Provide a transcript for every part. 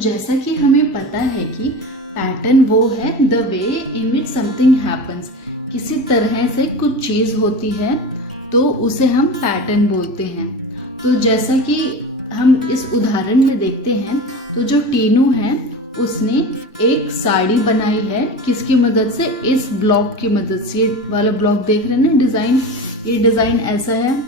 जैसा कि हमें पता है कि पैटर्न वो है the way in which something happens, किसी तरह से कुछ चीज होती है तो उसे हम पैटर्न बोलते हैं। तो जैसा कि हम इस उदाहरण में देखते हैं, तो जो टीनू है उसने एक साड़ी बनाई है किसकी मदद से, इस ब्लॉक की मदद से। ये वाला ब्लॉक देख रहे हैं ना डिजाइन, ये डिजाइन ऐसा है,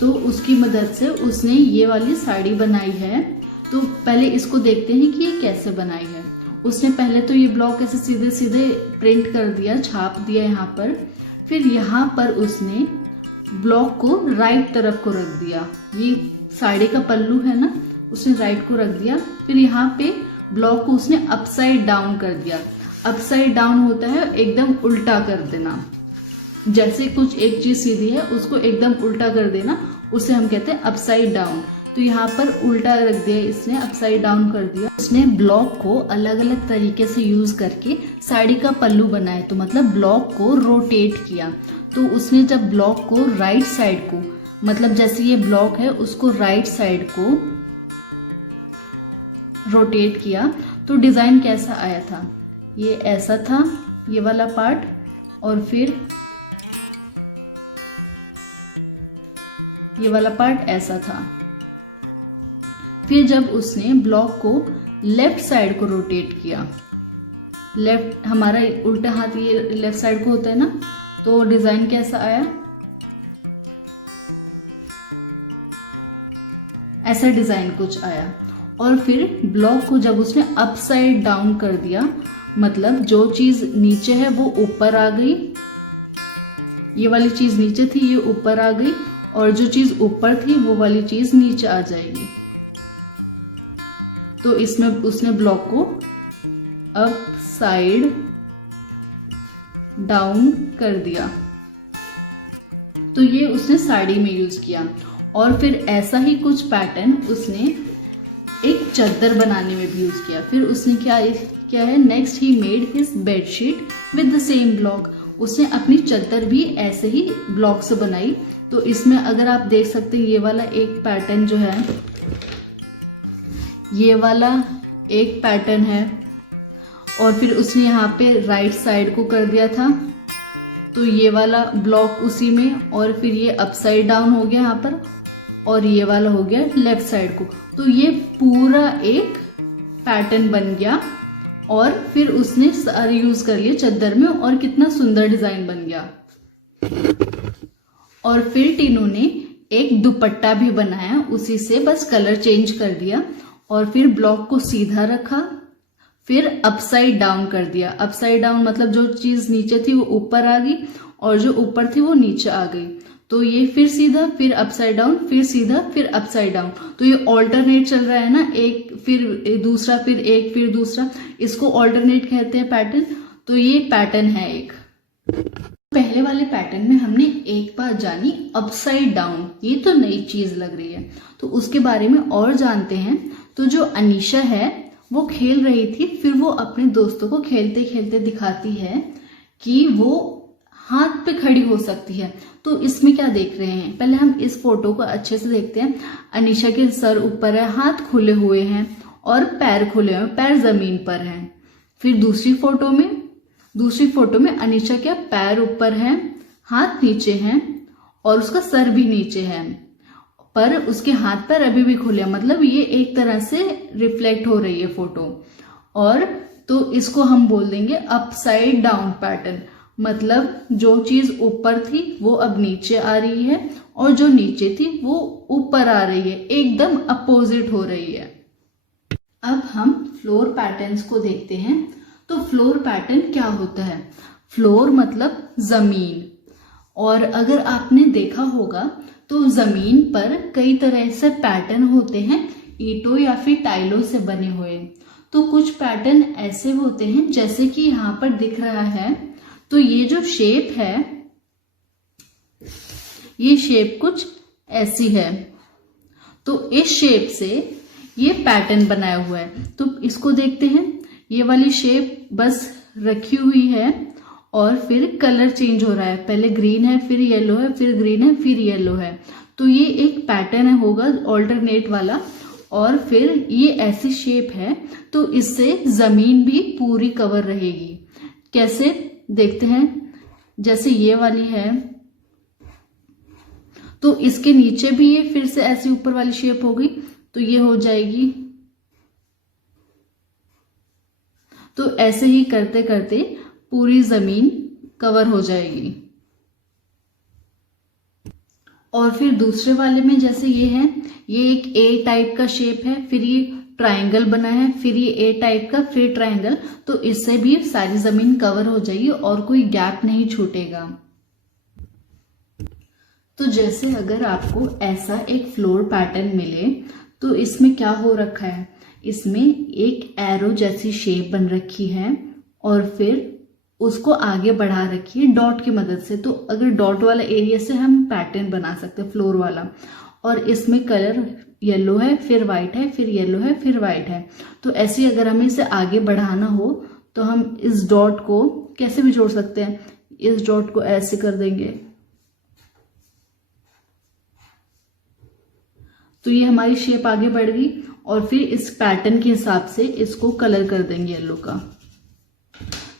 तो उसकी मदद से उसने ये वाली साड़ी बनाई है। तो पहले इसको देखते हैं कि ये कैसे बनाई है। उसने पहले तो ये ब्लॉक ऐसे सीधे सीधे प्रिंट कर दिया, छाप दिया यहाँ पर। फिर यहाँ पर उसने ब्लॉक को राइट तरफ को रख दिया, ये साड़ी का पल्लू है ना, उसने राइट को रख दिया। फिर यहाँ पे ब्लॉक को उसने अपसाइड डाउन कर दिया। अपसाइड डाउन होता है एकदम उल्टा कर देना, जैसे कुछ एक चीज सीधी है उसको एकदम उल्टा कर देना, उसे हम कहते हैं अपसाइड डाउन। तो यहाँ पर उल्टा रख दिया इसने, अपसाइड डाउन कर दिया। उसने ब्लॉक को अलग अलग तरीके से यूज करके साड़ी का पल्लू बनाया, तो मतलब ब्लॉक को रोटेट किया। तो उसने जब ब्लॉक को राइट साइड को, मतलब जैसे ये ब्लॉक है उसको राइट साइड को रोटेट किया, तो डिजाइन कैसा आया था, ये ऐसा था ये वाला पार्ट, और फिर ये वाला पार्ट ऐसा था। फिर जब उसने ब्लॉक को लेफ्ट साइड को रोटेट किया, लेफ्ट हमारा उल्टा हाथ ये लेफ्ट साइड को होता है ना, तो डिजाइन कैसा आया, ऐसा डिजाइन कुछ आया। और फिर ब्लॉक को जब उसने अपसाइड डाउन कर दिया, मतलब जो चीज नीचे है वो ऊपर आ गई, ये वाली चीज नीचे थी ये ऊपर आ गई, और जो चीज ऊपर थी वो वाली चीज नीचे आ जाएगी। तो इसमें उसने ब्लॉक को अप साइड डाउन कर दिया, तो ये उसने साड़ी में यूज किया। और फिर ऐसा ही कुछ पैटर्न उसने एक चादर बनाने में भी यूज किया। फिर उसने क्या है, next he made his bedsheet with the same block. उसने अपनी चादर भी ऐसे ही ब्लॉक से बनाई। तो इसमें अगर आप देख सकते हैं, ये वाला एक पैटर्न जो है, ये वाला एक पैटर्न है, और फिर उसने यहाँ पे राइट साइड को कर दिया था, तो ये वाला ब्लॉक उसी में, और फिर ये अपसाइड डाउन हो गया यहाँ पर, और ये वाला हो गया लेफ्ट साइड को। तो ये पूरा एक पैटर्न बन गया, और फिर उसने सारे यूज कर लिए चादर में, और कितना सुंदर डिजाइन बन गया। और फिर टीनू ने एक दुपट्टा भी बनाया उसी से, बस कलर चेंज कर दिया। और फिर ब्लॉक को सीधा रखा, फिर अपसाइड डाउन कर दिया। अपसाइड डाउन मतलब जो चीज नीचे थी वो ऊपर आ गई, और जो ऊपर थी वो नीचे आ गई। तो ये फिर सीधा, फिर अपसाइड डाउन, फिर सीधा, फिर अपसाइड डाउन। तो ये ऑल्टरनेट चल रहा है ना, एक फिर दूसरा, फिर एक, फिर दूसरा, इसको ऑल्टरनेट कहते हैं पैटर्न। तो ये पैटर्न है एक। पहले वाले पैटर्न में हमने एक बात जानी अपसाइड डाउन, ये तो नई चीज लग रही है। तो उसके बारे में और जानते हैं। तो जो अनीशा है वो खेल रही थी, फिर वो अपने दोस्तों को खेलते खेलते दिखाती है कि वो हाथ पे खड़ी हो सकती है। तो इसमें क्या देख रहे हैं, पहले हम इस फोटो को अच्छे से देखते हैं। अनीशा के सर ऊपर है, हाथ खुले हुए हैं, और पैर खुले हुए हैं, पैर जमीन पर हैं। फिर दूसरी फोटो में अनीशा के पैर ऊपर हैं, हाथ नीचे हैं, और उसका सर भी नीचे है, पर उसके हाथ पैर अभी भी खुले हैं। मतलब ये एक तरह से रिफ्लेक्ट हो रही है फोटो। और तो इसको हम बोल देंगे अपसाइड डाउन पैटर्न, मतलब जो चीज ऊपर थी वो अब नीचे आ रही है, और जो नीचे थी वो ऊपर आ रही है, एकदम अपोजिट हो रही है। अब हम फ्लोर पैटर्न्स को देखते हैं। तो फ्लोर पैटर्न क्या होता है, फ्लोर मतलब जमीन। और अगर आपने देखा होगा तो जमीन पर कई तरह से पैटर्न होते हैं, ईंटों या फिर टाइलों से बने हुए। तो कुछ पैटर्न ऐसे होते हैं जैसे कि यहाँ पर दिख रहा है। तो ये जो शेप है, ये शेप कुछ ऐसी है। तो इस शेप से ये पैटर्न बनाया हुआ है। तो इसको देखते हैं, ये वाली शेप बस रखी हुई है, और फिर कलर चेंज हो रहा है, पहले ग्रीन है, फिर येलो है, फिर ग्रीन है, फिर येलो है। तो ये एक पैटर्न होगा ऑल्टरनेट वाला। और फिर ये ऐसी शेप है तो इससे जमीन भी पूरी कवर रहेगी। कैसे देखते हैं, जैसे ये वाली है तो इसके नीचे भी ये फिर से ऐसी ऊपर वाली शेप होगी तो ये हो जाएगी। तो ऐसे ही करते करते पूरी जमीन कवर हो जाएगी। और फिर दूसरे वाले में जैसे ये है, ये एक ए टाइप का शेप है, फिर ये ट्रायंगल बना है, फिर ये ए टाइप का, फिर ट्रायंगल, तो इससे भी सारी जमीन कवर हो जाएगी और कोई गैप नहीं छूटेगा। तो जैसे अगर आपको ऐसा एक फ्लोर पैटर्न मिले तो इसमें क्या हो रखा है, इसमें एक एरो जैसी शेप बन रखी है और फिर उसको आगे बढ़ा रखी है डॉट की मदद से। तो अगर डॉट वाला एरिया से हम पैटर्न बना सकते हैं फ्लोर वाला, और इसमें कलर येलो है, फिर व्हाइट है, फिर येलो है, फिर व्हाइट है। तो ऐसे अगर हमें इसे आगे बढ़ाना हो तो हम इस डॉट को कैसे भी जोड़ सकते हैं, इस डॉट को ऐसे कर देंगे तो ये हमारी शेप आगे बढ़ गई, और फिर इस पैटर्न के हिसाब से इसको कलर कर देंगे येलो का।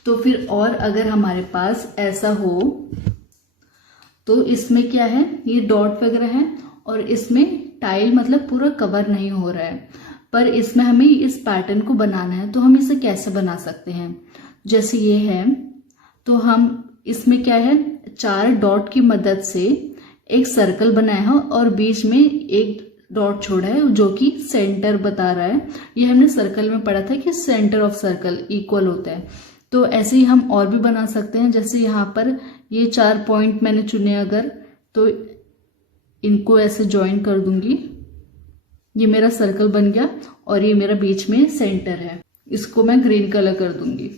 तो फिर और अगर हमारे पास ऐसा हो तो इसमें क्या है, ये डॉट वगैरह है और इसमें टाइल मतलब पूरा कवर नहीं हो रहा है, पर इसमें हमें इस पैटर्न को बनाना है। तो हम इसे कैसे बना सकते हैं, जैसे ये है तो हम इसमें क्या है, 4 डॉट की मदद से एक सर्कल बनाया है और बीच में एक डॉट छोड़ा है जो कि सेंटर बता रहा है। ये हमने सर्कल में पढ़ा था कि सेंटर ऑफ सर्कल इक्वल होता है। तो ऐसे ही हम और भी बना सकते हैं, जैसे यहाँ पर ये 4 पॉइंट मैंने चुने अगर, तो इनको ऐसे ज्वाइन कर दूंगी, ये मेरा सर्कल बन गया और ये मेरा बीच में सेंटर है। इसको मैं ग्रीन कलर कर दूंगी।